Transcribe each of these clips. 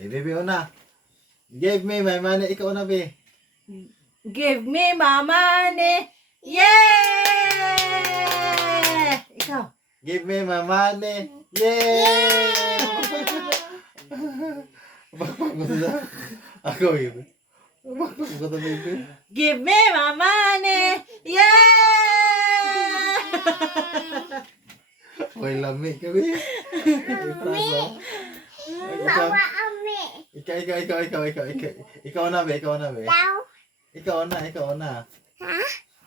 Baby, una. Give me my money. Ikaw na, be. Give me my money. Yeah! Ikaw. Give me my money. Yay! Bakpag na. Ako yun. Bakpag na, baby. Give me my money. Yeah! Okay, lami kami. Mama, Ami. Ikaw na, be. Ikaw na. Ikaw na.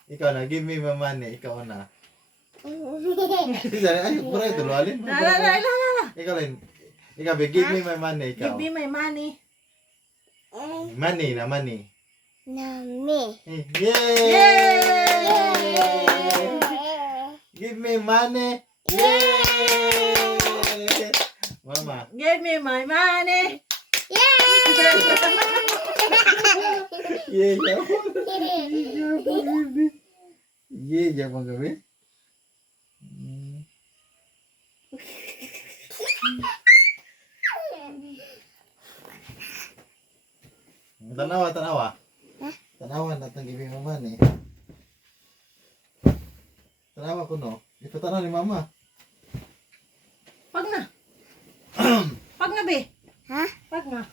Ikaw na. Give me my money. Ikaw na. Ay, pura ito, Lualin. La. Ikaw rin. Ikaw, be. Give me my money. Ikaw. Give me my money. Money na, money. Nami. Yay! Give me money. Yay! Mama. Give me my money. Yay, yapon. Yay, yapon kami. Tanawa. Tanawa natin give me money. Tanawa ko, no? Ipatanaw ni mama. Pag na. Pag na, be. Ha? Pag na.